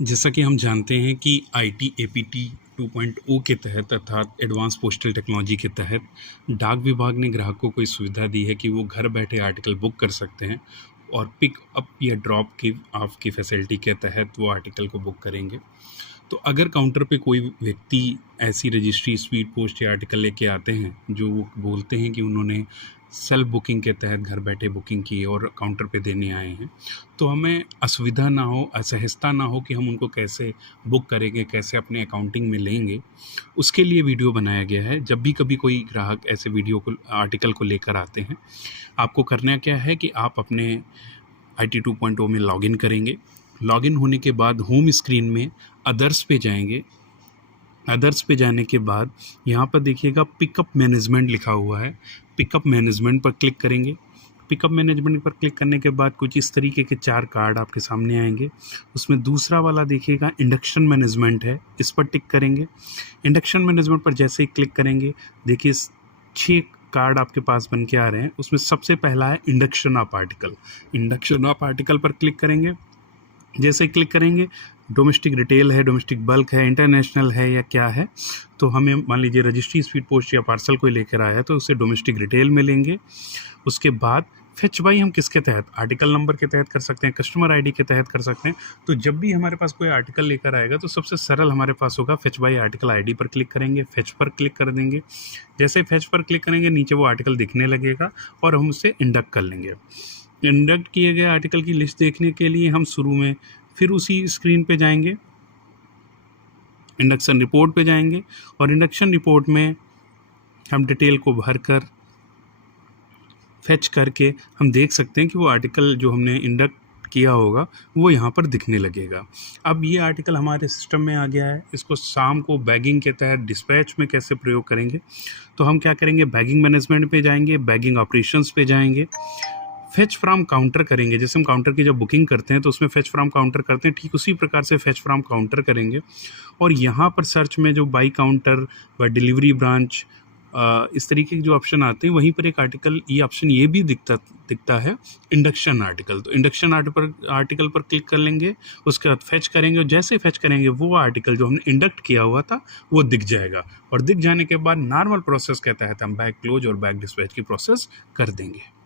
जैसा कि हम जानते हैं कि आईटी एपीटी 2.0 के तहत अर्थात एडवांस पोस्टल टेक्नोलॉजी के तहत डाक विभाग ने ग्राहकों को इस सुविधा दी है कि वो घर बैठे आर्टिकल बुक कर सकते हैं और पिक अप या ड्रॉप की आपकी फैसिलिटी के तहत वो आर्टिकल को बुक करेंगे। तो अगर काउंटर पे कोई व्यक्ति ऐसी रजिस्ट्री, स्पीड पोस्ट या आर्टिकल लेके आते हैं जो वो बोलते हैं कि उन्होंने सेल्फ बुकिंग के तहत घर बैठे बुकिंग की और काउंटर पे देने आए हैं, तो हमें असुविधा ना हो, असहजता ना हो कि हम उनको कैसे बुक करेंगे, कैसे अपने अकाउंटिंग में लेंगे। उसके लिए वीडियो बनाया गया है। जब भी कभी कोई ग्राहक ऐसे वीडियो को, आर्टिकल को लेकर आते हैं, आपको करना क्या है कि आप अपने IT 2.0 में लॉगिन करेंगे। लॉगिन होने के बाद होम स्क्रीन में अदर्स पे जाएंगे। अदर्स पे जाने के बाद यहाँ पर देखिएगा पिकअप मैनेजमेंट लिखा हुआ है। पिकअप मैनेजमेंट पर क्लिक करेंगे। पिकअप मैनेजमेंट पर क्लिक करने के बाद कुछ इस तरीके के 4 कार्ड आपके सामने आएंगे। उसमें दूसरा वाला देखिएगा इंडक्शन मैनेजमेंट है, इस पर टिक करेंगे। इंडक्शन मैनेजमेंट पर जैसे ही क्लिक करेंगे, देखिए 6 कार्ड आपके पास बन के आ रहे हैं। उसमें सबसे पहला है induction of article. Induction of article पर क्लिक करेंगे। जैसे क्लिक करेंगे, डोमेस्टिक रिटेल है, डोमेस्टिक बल्क है, इंटरनेशनल है या क्या है, तो हमें मान लीजिए रजिस्ट्री, स्पीड पोस्ट या पार्सल कोई लेकर आया है तो उसे डोमेस्टिक रिटेल में लेंगे। उसके बाद फेच बाई हम किसके तहत, आर्टिकल नंबर के तहत कर सकते हैं, कस्टमर आईडी के तहत कर सकते हैं। तो जब भी हमारे पास कोई आर्टिकल लेकर आएगा तो सबसे सरल हमारे पास होगा फेच बाई आर्टिकल आईडी पर क्लिक करेंगे, फेच पर क्लिक कर देंगे। जैसे फेच पर क्लिक करेंगे, नीचे वो आर्टिकल दिखने लगेगा और हम उसे इंडक्ट कर लेंगे। इंडक्ट किए गए आर्टिकल की लिस्ट देखने के लिए हम शुरू में फिर उसी स्क्रीन पे जाएंगे, इंडक्शन रिपोर्ट पे जाएंगे और इंडक्शन रिपोर्ट में हम डिटेल को भरकर फेच करके हम देख सकते हैं कि वो आर्टिकल जो हमने इंडक्ट किया होगा वो यहाँ पर दिखने लगेगा। अब ये आर्टिकल हमारे सिस्टम में आ गया है। इसको शाम को बैगिंग के तहत डिस्पैच में कैसे प्रयोग करेंगे, तो हम क्या करेंगे, बैगिंग मैनेजमेंट पे जाएंगे, बैगिंग ऑपरेशंस पे जाएंगे, फेच फ्रॉम काउंटर करेंगे। जैसे हम काउंटर की जब बुकिंग करते हैं तो उसमें फेच फ्रॉम काउंटर करते हैं, ठीक उसी प्रकार से फेच फ्रॉम काउंटर करेंगे। और यहाँ पर सर्च में जो बाई काउंटर व डिलीवरी ब्रांच इस तरीके के जो ऑप्शन आते हैं, वहीं पर एक आर्टिकल ये ऑप्शन ये भी दिखता है इंडक्शन आर्टिकल। तो इंडक्शन आर्टिकल पर क्लिक कर लेंगे, उसके बाद फेच करेंगे और जैसे फेच करेंगे वो आर्टिकल जो हमने इंडक्ट किया हुआ था वो दिख जाएगा। और दिख जाने के बाद नॉर्मल प्रोसेस के तहत हम बैग क्लोज और बैग डिस्पैच की प्रोसेस कर देंगे।